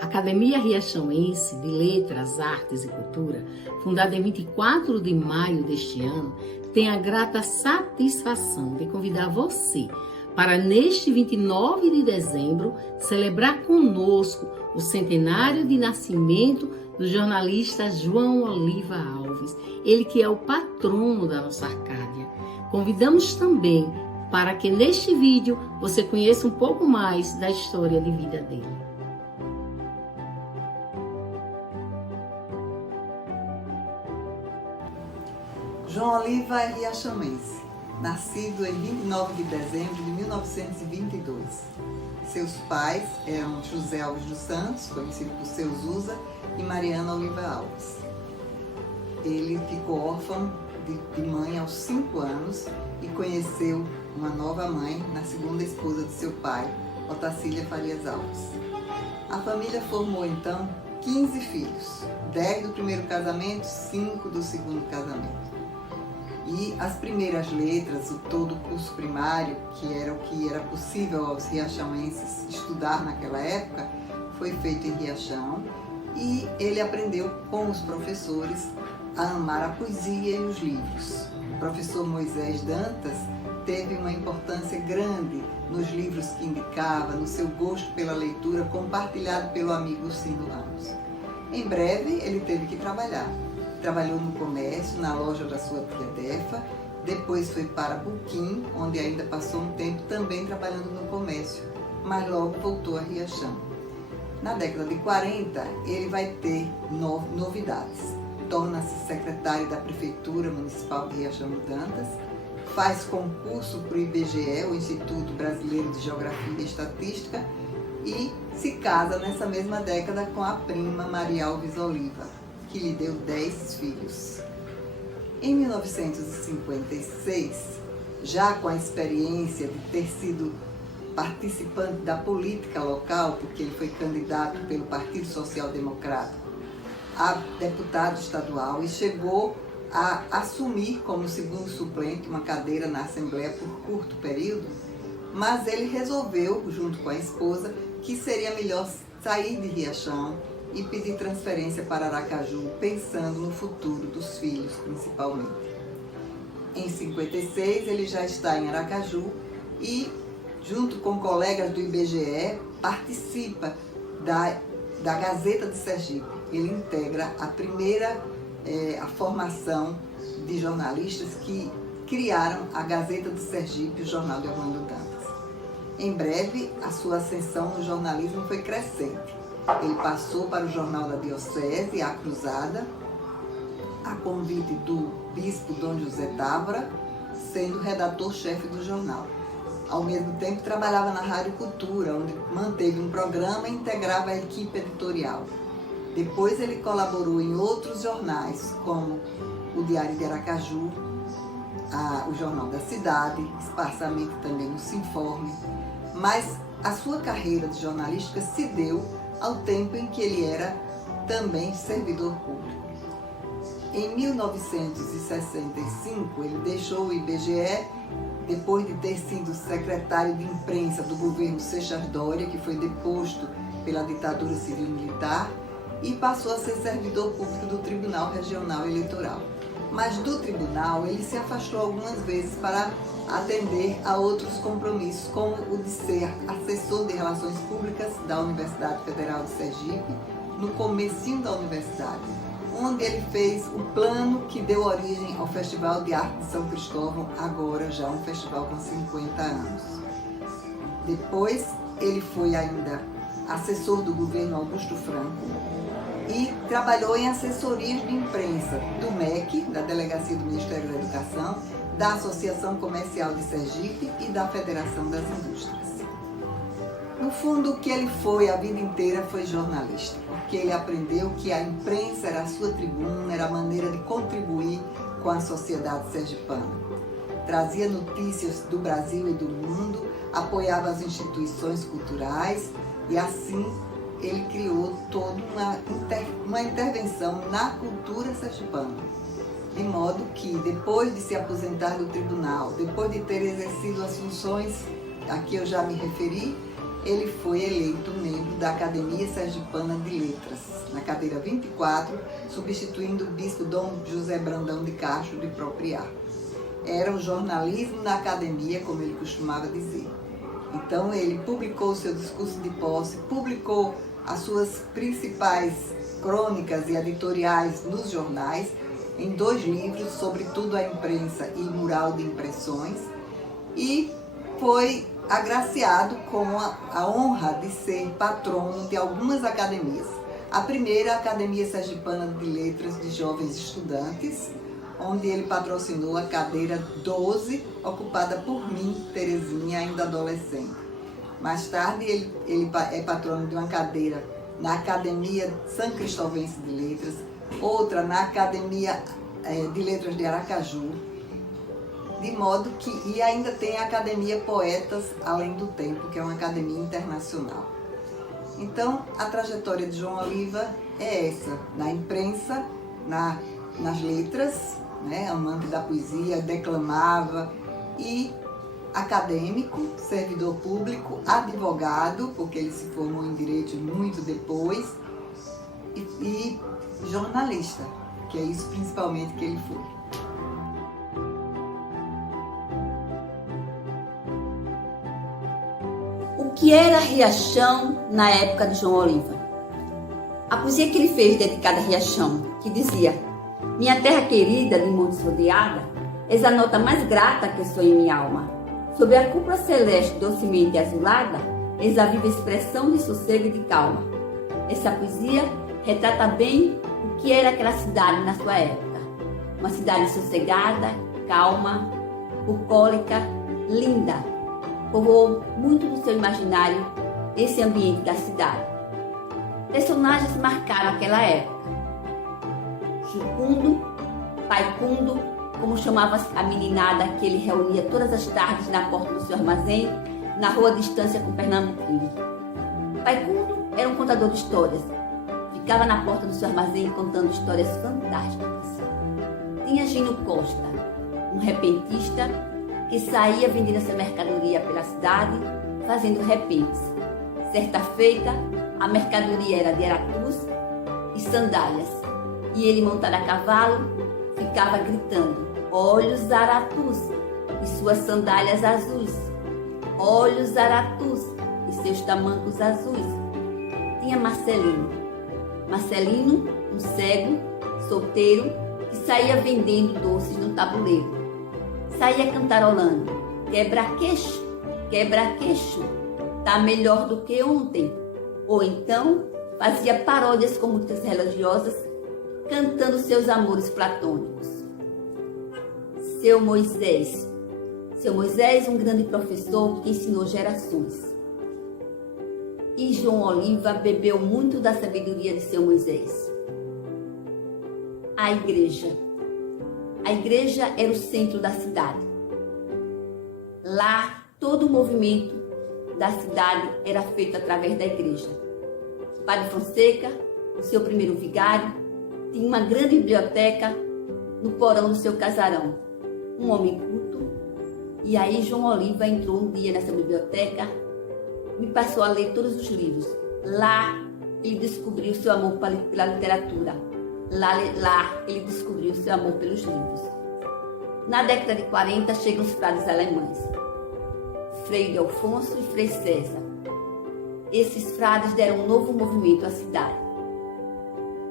Academia Riachãoense de Letras, Artes e Cultura, fundada em 24 de maio deste ano, tem a grata satisfação de convidar você para, neste 29 de dezembro, celebrar conosco o centenário de nascimento do jornalista João Oliva Alves, ele que é o patrono da nossa Arcádia. Convidamos também para que neste vídeo você conheça um pouco mais da história de vida dele. João Oliva é riachãoense, nascido em 29 de dezembro de 1922. Seus pais eram José Alves dos Santos, conhecido por seu Zusa, e Mariana Oliva Alves. Ele ficou órfão de mãe aos 5 anos e conheceu uma nova mãe na segunda esposa de seu pai, Otacília Farias Alves. A família formou então 15 filhos, 10 do primeiro casamento, 5 do segundo casamento. E as primeiras letras, todo o curso primário, que era o que era possível aos riachãoenses estudar naquela época, foi feito em Riachão, e ele aprendeu com os professores a amar a poesia e os livros. O professor Moisés Dantas teve uma importância grande nos livros que indicava, no seu gosto pela leitura, compartilhado pelo amigo Cindo Ramos. Em breve, ele teve que trabalhar. Trabalhou no comércio, na loja da sua tia Defa, depois foi para Buquim, onde ainda passou um tempo também trabalhando no comércio, mas logo voltou a Riachão. Na década de 40, ele vai ter novidades. Torna-se secretário da Prefeitura Municipal de Riachão de Dantas, faz concurso para o IBGE, o Instituto Brasileiro de Geografia e Estatística, e se casa nessa mesma década com a prima Maria Alves Oliva, que lhe deu 10 filhos. Em 1956, já com a experiência de ter sido participante da política local, porque ele foi candidato pelo Partido Social Democrático a deputado estadual e chegou a assumir como segundo suplente uma cadeira na Assembleia por curto período, mas ele resolveu, junto com a esposa, que seria melhor sair de Riachão e pedir transferência para Aracaju, pensando no futuro dos filhos, principalmente. Em 56, ele já está em Aracaju e, junto com colegas do IBGE, participa da Gazeta de Sergipe. Ele integra a formação de jornalistas que criaram a Gazeta de Sergipe, o jornal de Orlando Dantas. Em breve, a sua ascensão no jornalismo foi crescente. Ele passou para o jornal da Diocese, A Cruzada, a convite do bispo Dom José Távora, sendo redator-chefe do jornal. Ao mesmo tempo, trabalhava na Rádio Cultura, onde manteve um programa e integrava a equipe editorial. Depois, ele colaborou em outros jornais, como o Diário de Aracaju, o Jornal da Cidade, esparsamente também no Sinforme. Mas a sua carreira de jornalística se deu ao tempo em que ele era também servidor público. Em 1965, ele deixou o IBGE, depois de ter sido secretário de imprensa do governo Seixas Dória, que foi deposto pela ditadura civil-militar, e passou a ser servidor público do Tribunal Regional Eleitoral. Mas do tribunal ele se afastou algumas vezes para atender a outros compromissos, como o de ser assessor de relações públicas da Universidade Federal de Sergipe, no comecinho da universidade, onde ele fez o plano que deu origem ao Festival de Arte de São Cristóvão, agora já um festival com 50 anos. Depois ele foi ainda assessor do governo Augusto Franco e trabalhou em assessorias de imprensa do MEC, da Delegacia do Ministério da Educação, da Associação Comercial de Sergipe e da Federação das Indústrias. No fundo, o que ele foi a vida inteira foi jornalista, porque ele aprendeu que a imprensa era a sua tribuna, era a maneira de contribuir com a sociedade sergipana. Trazia notícias do Brasil e do mundo, apoiava as instituições culturais e assim ele criou toda uma intervenção na cultura sergipana. De modo que, depois de se aposentar do tribunal, depois de ter exercido as funções a que eu já me referi, ele foi eleito membro da Academia Sergipana de Letras, na cadeira 24, substituindo o bispo Dom José Brandão de Castro de Propriar. Era o jornalismo na academia, como ele costumava dizer. Então ele publicou seu discurso de posse, publicou as suas principais crônicas e editoriais nos jornais, em 2 livros, Sobretudo a Imprensa e Mural de Impressões, e foi agraciado com a honra de ser patrono de algumas academias. A primeira, a Academia Sergipana de Letras de Jovens Estudantes, onde ele patrocinou a cadeira 12, ocupada por mim, Terezinha, ainda adolescente. Mais tarde, ele é patrono de uma cadeira na Academia São Cristóvense de Letras, outra na Academia de Letras de Aracaju, de modo que, e ainda tem a Academia Poetas Além do Tempo, que é uma academia internacional. Então, a trajetória de João Oliva é essa, na imprensa, nas letras, né, amante da poesia, declamava, e acadêmico, servidor público, advogado, porque ele se formou em Direito muito depois, e jornalista, que é isso principalmente que ele foi. O que era Riachão na época de João Oliva? A poesia que ele fez dedicada a Riachão, que dizia: minha terra querida de montes rodeada, és a nota mais grata que sou em minha alma. Sob a cúpula celeste docemente azulada, és a viva expressão de sossego e de calma. Essa poesia retrata bem o que era aquela cidade na sua época. Uma cidade sossegada, calma, bucólica, linda. Povoou muito no seu imaginário esse ambiente da cidade. Personagens marcaram aquela época. Jucundo, Paicundo, como chamava a meninada que ele reunia todas as tardes na porta do seu armazém, na rua de Estância com Pernambuquinho. Paicundo era um contador de histórias. Ficava na porta do seu armazém contando histórias fantásticas. Tinha Gino Costa, um repentista que saía vendendo essa mercadoria pela cidade, fazendo repentes. Certa feita, a mercadoria era de aratus e sandálias, e ele, montado a cavalo, ficava gritando: olhos aratus e suas sandálias azuis, olhos aratus e seus tamancos azuis. Tinha Marcelino, um cego, solteiro, que saía vendendo doces no tabuleiro. Saía cantarolando: quebra-queixo, quebra-queixo, tá melhor do que ontem. Ou então fazia paródias com músicas religiosas, cantando seus amores platônicos. Seu Moisés, um grande professor que ensinou gerações. E João Oliva bebeu muito da sabedoria de seu Moisés. A igreja era o centro da cidade. Lá, todo o movimento da cidade era feito através da igreja. Padre Fonseca, o seu primeiro vigário, tinha uma grande biblioteca no porão do seu casarão. Um homem culto. E aí João Oliva entrou um dia nessa biblioteca, me passou a ler todos os livros. Lá ele descobriu seu amor pela literatura. Lá ele descobriu seu amor pelos livros. Na década de 40 chegam os frades alemães, Frei Delfonso e Frei César. Esses frades deram um novo movimento à cidade.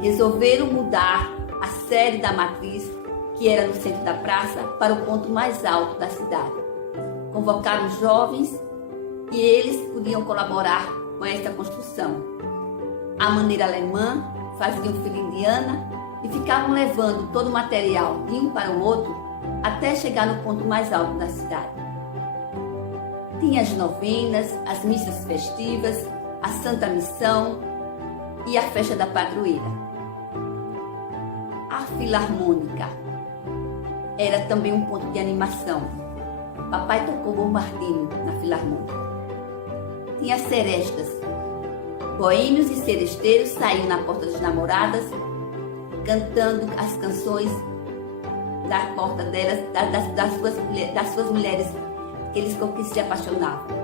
Resolveram mudar a sede da matriz, que era no centro da praça, para o ponto mais alto da cidade. Convocaram jovens e eles podiam colaborar com essa construção. À maneira alemã, faziam fila indiana e ficavam levando todo o material de um para o outro até chegar no ponto mais alto da cidade. Tinha as novenas, as missas festivas, a Santa Missão e a festa da padroeira. A Filarmônica era também um ponto de animação. Papai tocou bombardino na Filarmônica. Tinha serestas. Boêmios e seresteiros saíam na porta das namoradas, cantando as canções da porta delas, das suas mulheres, aqueles com que se apaixonavam.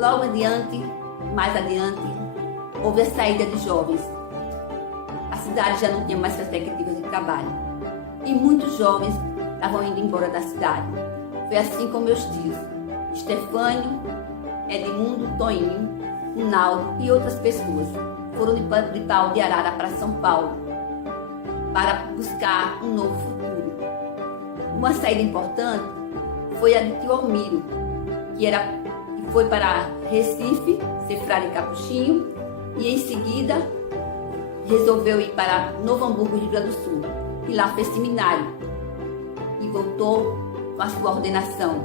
Logo adiante, mais adiante, houve a saída de jovens. A cidade já não tinha mais perspectivas de trabalho. E muitos jovens estavam indo embora da cidade. Foi assim com meus tios, Estefânio, Edmundo, Toinho, Naldo e outras pessoas. Foram de Pau de Arara para São Paulo para buscar um novo futuro. Uma saída importante foi a de tio Almiro, que foi para Recife, ser frade capuchinho, e em seguida resolveu ir para Novo Hamburgo, Rio Grande do Sul, e lá fez seminário e voltou com a sua ordenação.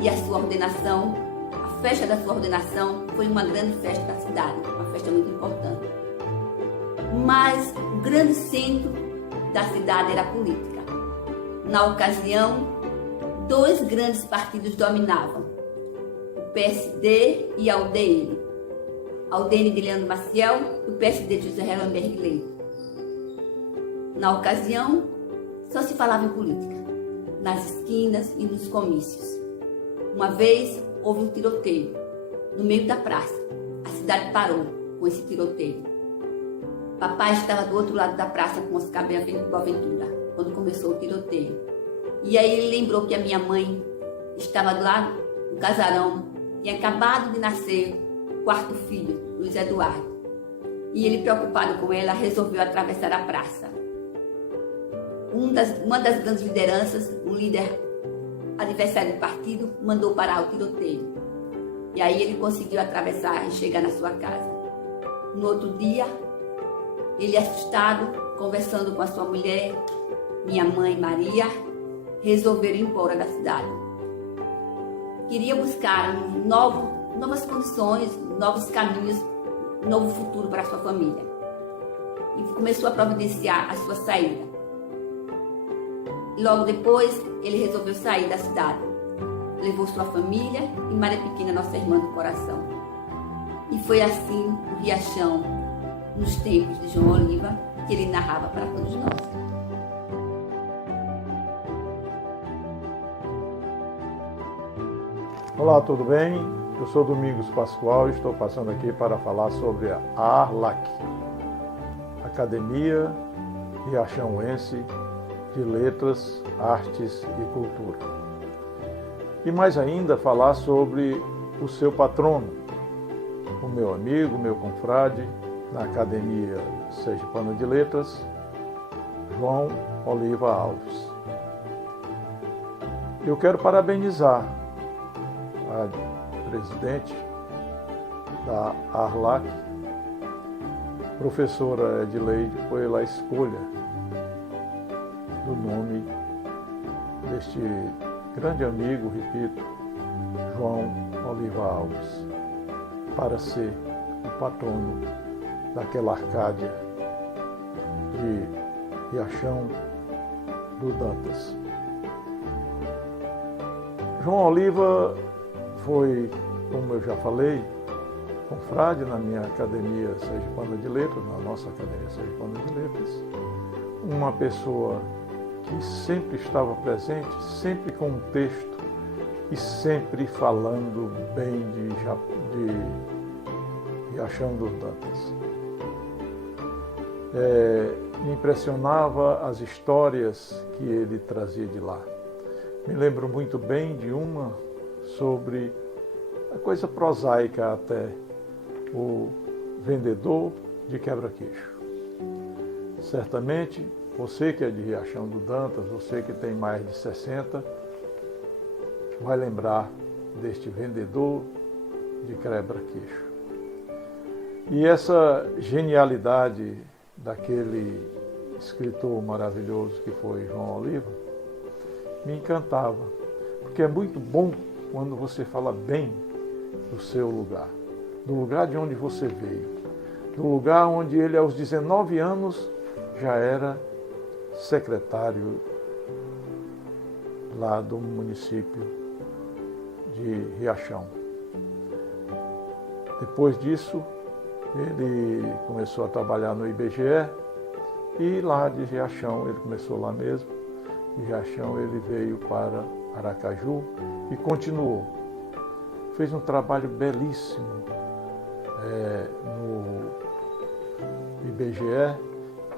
E a sua ordenação, a festa da sua ordenação foi uma grande festa da cidade, uma festa muito importante. Mas o grande centro da cidade era a política. Na ocasião, dois grandes partidos dominavam, o PSD e a UDN. A UDN de Leandro Maciel e o PSD de José Hellenberg Leite. Na ocasião, só se falava em política, nas esquinas e nos comícios. Uma vez houve um tiroteio no meio da praça. A cidade parou com esse tiroteio. Papai estava do outro lado da praça com Oscar Boaventura, quando começou o tiroteio. E aí ele lembrou que a minha mãe estava lá no casarão, tinha acabado de nascer o quarto filho, Luiz Eduardo. E ele, preocupado com ela, resolveu atravessar a praça. Uma das grandes lideranças, um líder adversário do partido, mandou parar o tiroteio. E aí ele conseguiu atravessar e chegar na sua casa. No outro dia, ele, assustado, conversando com a sua mulher, minha mãe Maria, resolveram ir embora da cidade. Queria buscar novas condições, novos caminhos, um novo futuro para a sua família. E começou a providenciar a sua saída. Logo depois, ele resolveu sair da cidade. Levou sua família e Maria Pequena, nossa irmã do coração. E foi assim o Riachão, nos tempos de João Oliva, que ele narrava para todos nós. Olá, tudo bem? Eu sou Domingos Pascoal e estou passando aqui para falar sobre a ARLAC, Academia Riachãoense de Letras, Artes e Cultura. E mais ainda falar sobre o seu patrono, o meu amigo, meu confrade, na Academia Sergipana de Letras, João Oliva Alves. Eu quero parabenizar a presidente da ARLAC, professora Edileide, pela escolha do nome deste grande amigo, repito, João Oliva Alves, para ser o patrono daquela Arcádia de Riachão do Dantas. João Oliva foi, como eu já falei, confrade na minha Academia Sergipana de Letras, na nossa Academia Sergipana de Letras, uma pessoa que sempre estava presente, sempre com um texto e sempre falando bem de Riachão do Dantas. Me impressionava as histórias que ele trazia de lá. Me lembro muito bem de uma sobre a coisa prosaica até, o vendedor de quebra-queixo. Certamente, você que é de Riachão do Dantas, você que tem mais de 60, vai lembrar deste vendedor de quebra-queixo. E essa genialidade daquele escritor maravilhoso que foi João Oliva me encantava, porque é muito bom quando você fala bem do seu lugar, do lugar de onde você veio, do lugar onde ele, aos 19 anos, já era secretário lá do município de Riachão. Depois disso, ele começou a trabalhar no IBGE e lá de Riachão, ele começou lá mesmo, de Riachão ele veio para Aracaju e continuou. fez um trabalho belíssimo no IBGE,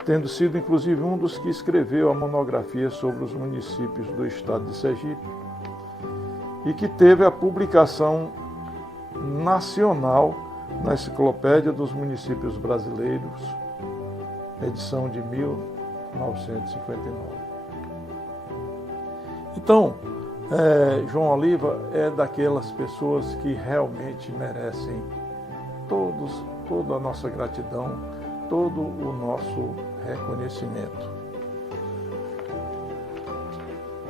tendo sido inclusive um dos que escreveu a monografia sobre os municípios do estado de Sergipe e que teve a publicação nacional na Enciclopédia dos Municípios Brasileiros, edição de 1959. Então, João Oliva é daquelas pessoas que realmente merecem toda a nossa gratidão, todo o nosso reconhecimento.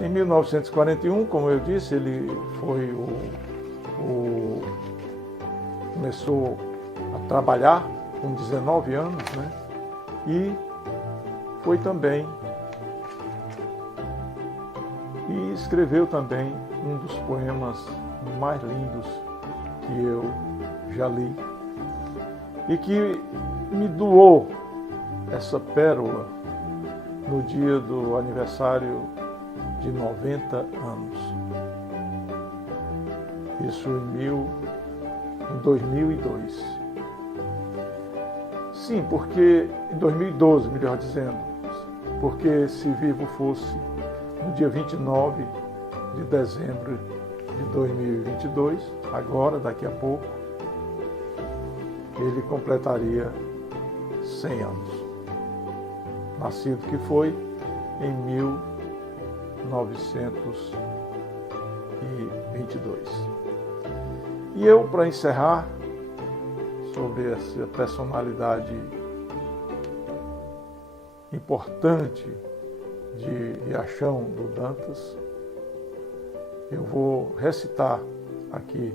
Em 1941, como eu disse, ele foi começou a trabalhar com 19 anos, né? E foi também e escreveu também um dos poemas mais lindos que eu já li e que me doou essa pérola no dia do aniversário de 90 anos. Isso em 2002. Sim, porque em 2012, melhor dizendo, porque se vivo fosse no dia 29 de dezembro de 2022, agora, daqui a pouco, ele completaria 100 anos. Nascido que foi em 1922. E eu, para encerrar, sobre essa personalidade importante de Riachão do Dantas, eu vou recitar aqui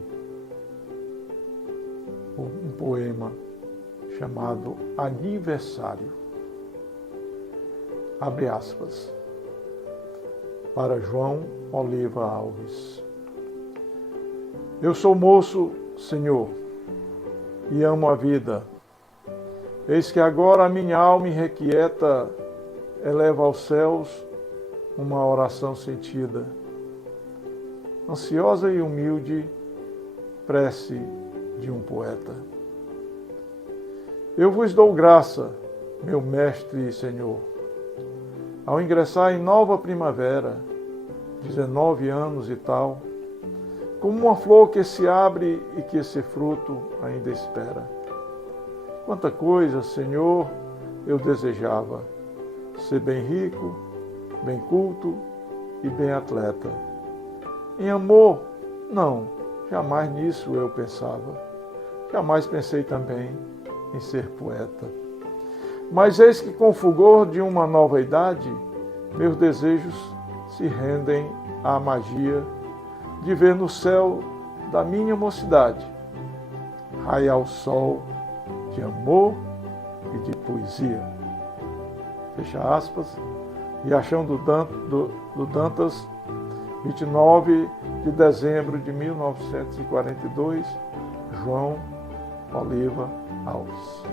um poema chamado Aniversário. Abre aspas. Para João Oliva Alves. Eu sou moço, Senhor, e amo a vida. Eis que agora a minha alma irrequieta eleva aos céus uma oração sentida, ansiosa e humilde, prece de um poeta. Eu vos dou graça, meu mestre e Senhor, ao ingressar em nova primavera, 19 anos e tal, como uma flor que se abre e que esse fruto ainda espera. Quanta coisa, Senhor, eu desejava, ser bem rico, bem culto e bem atleta. Em amor, não, jamais nisso eu pensava. Jamais pensei também em ser poeta. Mas eis que com o fulgor de uma nova idade, meus desejos se rendem à magia de ver no céu da minha mocidade raiar o sol de amor e de poesia. Fecha aspas. Riachão do Dantas, 29 de dezembro de 1942, João Oliva Alves.